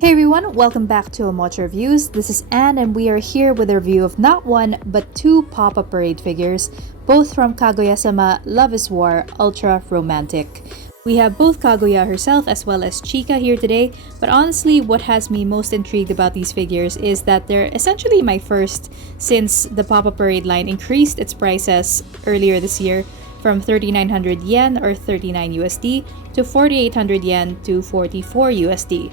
Hey everyone, welcome back to Omocha Reviews. This is Anne and we are here with a review of not one but two pop-up parade figures, both from Kaguya-Sama Love is War Ultra Romantic. We have both Kaguya herself as well as Chika here today, but honestly what has me most intrigued about these figures is that they're essentially my first since the pop-up parade line increased its prices earlier this year from 3,900 yen or 39 USD to 4,800 yen to 44 USD.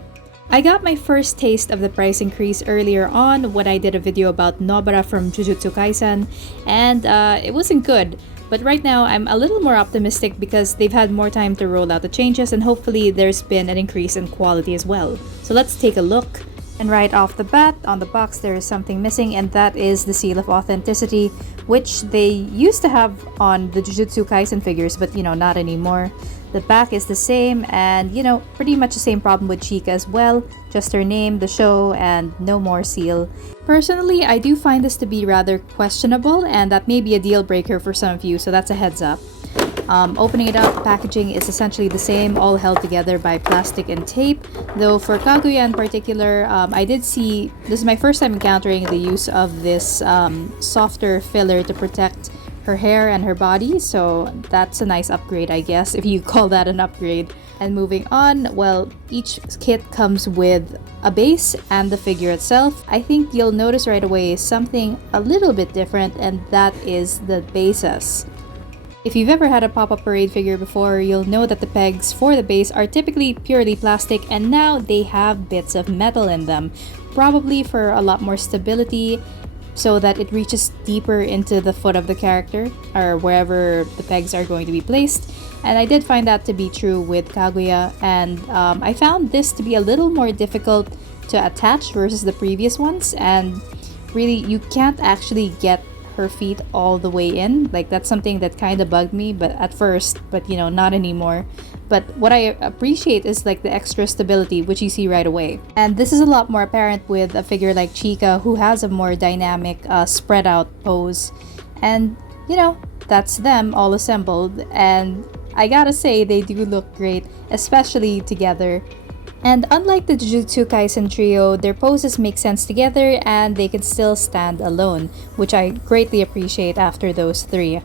I got my first taste of the price increase earlier on when I did a video about Nobara from Jujutsu Kaisen, and it wasn't good. But right now, I'm a little more optimistic because they've had more time to roll out the changes and hopefully there's been an increase in quality as well. So let's take a look. And right off the bat, on the box there is something missing, and that is the seal of authenticity, which they used to have on the Jujutsu Kaisen figures, but not anymore. The back is the same, and pretty much the same problem with Chika as well, just her name, the show, and no more seal. Personally, I do find this to be rather questionable, and that may be a deal breaker for some of you, so that's a heads up. Opening it up, packaging is essentially the same, all held together by plastic and tape. Though for Kaguya in particular, I did see, this is my first time encountering the use of this softer filler to protect her hair and her body, so that's a nice upgrade, I guess, if you call that an upgrade. And moving on, well, each kit comes with a base and the figure itself. I think you'll notice right away something a little bit different, and that is the bases. If you've ever had a pop-up parade figure before, you'll know that the pegs for the base are typically purely plastic, and now they have bits of metal in them, probably for a lot more stability so that it reaches deeper into the foot of the character or wherever the pegs are going to be placed. And I did find that to be true with Kaguya, and I found this to be a little more difficult to attach versus the previous ones, and really you can't actually get her feet all the way in. Like, that's something that kind of bugged me but at first, but not anymore. But what I appreciate is like the extra stability, which you see right away. And this is a lot more apparent with a figure like Chika, who has a more dynamic spread out pose. And that's them all assembled, and I gotta say they do look great, especially together. And unlike the Jujutsu Kaisen trio, their poses make sense together and they can still stand alone, which I greatly appreciate after those three.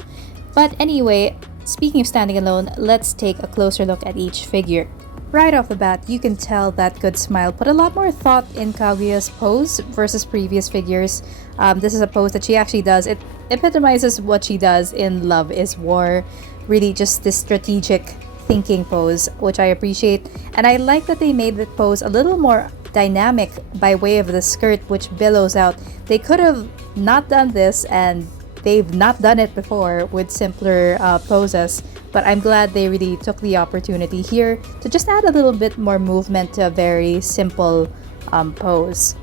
But anyway, speaking of standing alone, let's take a closer look at each figure. Right off the bat, you can tell that Good Smile put a lot more thought in Kaguya's pose versus previous figures. This is a pose that she actually does. It epitomizes what she does in Love is War. Really just this strategic thinking pose, which I appreciate. And I like that they made the pose a little more dynamic by way of the skirt, which billows out. They could have not done this, and they've not done it before with simpler poses, but I'm glad they really took the opportunity here to just add a little bit more movement to a very simple pose.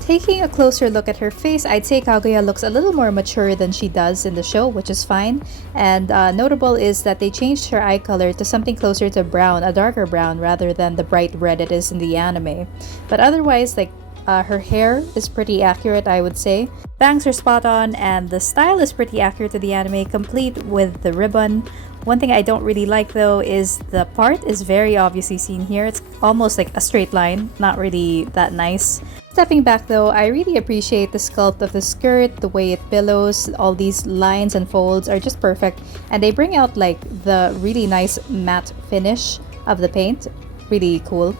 Taking a closer look at her face, I'd say Kaguya looks a little more mature than she does in the show, which is fine. And notable is that they changed her eye color to something closer to brown, a darker brown, rather than the bright red it is in the anime. But otherwise, like, her hair is pretty accurate, I would say. Bangs are spot on, and the style is pretty accurate to the anime, complete with the ribbon. One thing I don't really like though is the part is very obviously seen here. It's almost like a straight line, not really that nice. Stepping back though, I really appreciate the sculpt of the skirt, the way it billows, all these lines and folds are just perfect, and they bring out like the really nice matte finish of the paint. Really cool.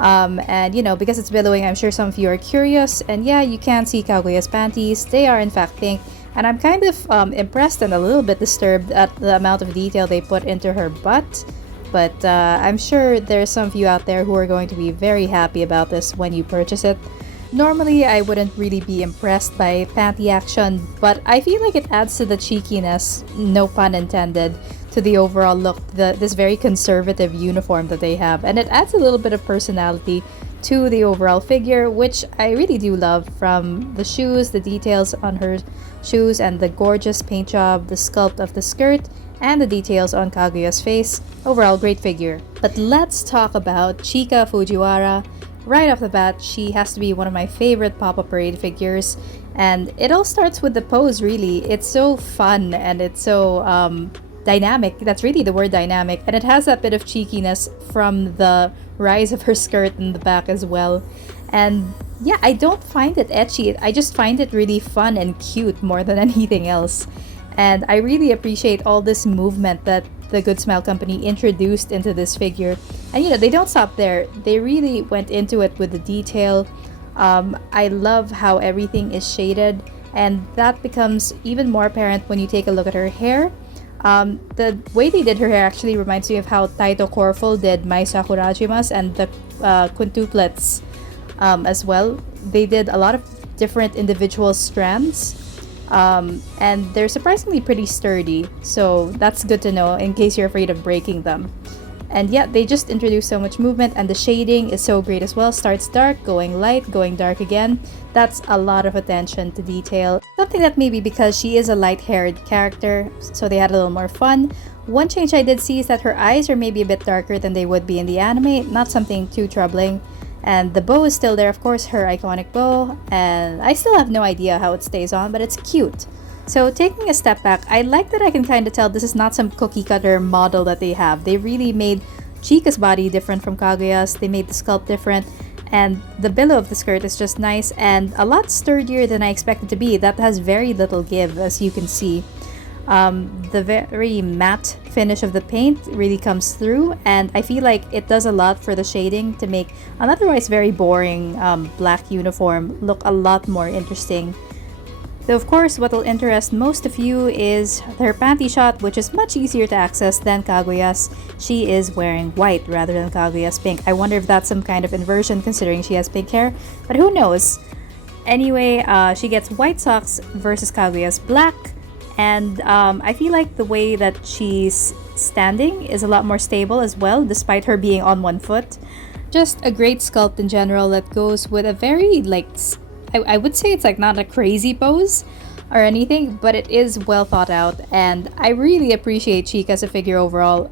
And because it's billowing, I'm sure some of you are curious, and yeah, you can see Kaguya's panties. They are in fact pink, and I'm kind of impressed and a little bit disturbed at the amount of detail they put into her butt. But I'm sure there's some of you out there who are going to be very happy about this when you purchase it. Normally, I wouldn't really be impressed by panty action, but I feel like it adds to the cheekiness, no pun intended, to the overall look, this very conservative uniform that they have, and it adds a little bit of personality to the overall figure, which I really do love, from the shoes, the details on her shoes, and the gorgeous paint job, the sculpt of the skirt, and the details on Kaguya's face. Overall, great figure. But let's talk about Chika Fujiwara. Right off the bat, she has to be one of my favorite pop-up parade figures, and it all starts with the pose, really. It's so fun, and it's so dynamic. That's really the word, dynamic. And it has that bit of cheekiness from the rise of her skirt in the back as well. And yeah, I don't find it ecchi. I just find it really fun and cute more than anything else. And I really appreciate all this movement that the Good Smile Company introduced into this figure. And you know, they don't stop there. They really went into it with the detail. I love how everything is shaded, and that becomes even more apparent when you take a look at her hair. The way they did her hair actually reminds me of how Taito Corful did Mai Sakurajima's and the quintuplets as well. They did a lot of different individual strands, and they're surprisingly pretty sturdy, so that's good to know in case you're afraid of breaking them. And yeah, they just introduced so much movement, and the shading is so great as well. Starts dark, going light, going dark again. That's a lot of attention to detail. Something that maybe because she is a light-haired character, so they had a little more fun. One change I did see is that her eyes are maybe a bit darker than they would be in the anime. Not something too troubling. And the bow is still there, of course, her iconic bow. And I still have no idea how it stays on, but it's cute. So taking a step back, I like that I can kind of tell this is not some cookie cutter model that they have. They really made Chika's body different from Kaguya's. They made the sculpt different, and the billow of the skirt is just nice and a lot sturdier than I expected to be. That has very little give, as you can see. The very matte finish of the paint really comes through, and I feel like it does a lot for the shading to make an otherwise very boring black uniform look a lot more interesting. Though of course, what will interest most of you is her panty shot, which is much easier to access than Kaguya's. She is wearing white rather than Kaguya's pink. I wonder if that's some kind of inversion considering she has pink hair, but who knows. Anyway, she gets white socks versus Kaguya's black, and I feel like the way that she's standing is a lot more stable as well, despite her being on one foot. Just a great sculpt in general that goes with a very I would say it's like not a crazy pose or anything, but it is well thought out, and I really appreciate Chika as a figure overall.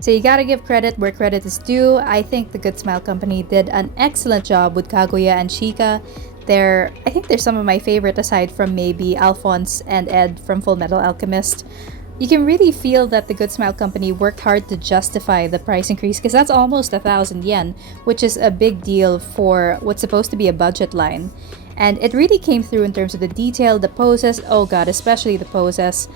So you gotta give credit where credit is due. I think the Good Smile Company did an excellent job with Kaguya and Chika. I think they're some of my favorite aside from maybe Alphonse and Ed from Full Metal Alchemist. You can really feel that the Good Smile Company worked hard to justify the price increase, because that's almost 1,000 yen, which is a big deal for what's supposed to be a budget line. And it really came through in terms of the detail, the poses, oh god, especially the poses.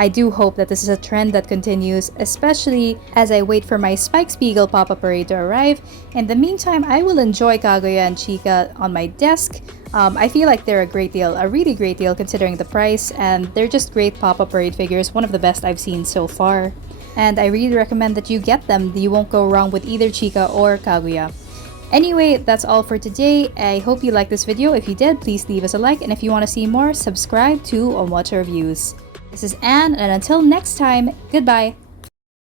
I do hope that this is a trend that continues, especially as I wait for my Spike Spiegel pop-up parade to arrive. In the meantime, I will enjoy Kaguya and Chika on my desk. I feel like they're a really great deal considering the price, and they're just great pop-up parade figures, one of the best I've seen so far. And I really recommend that you get them. You won't go wrong with either Chika or Kaguya. Anyway, that's all for today. I hope you liked this video. If you did, please leave us a like, and if you want to see more, subscribe to On Watch Reviews. This is Anne, and until next time, goodbye!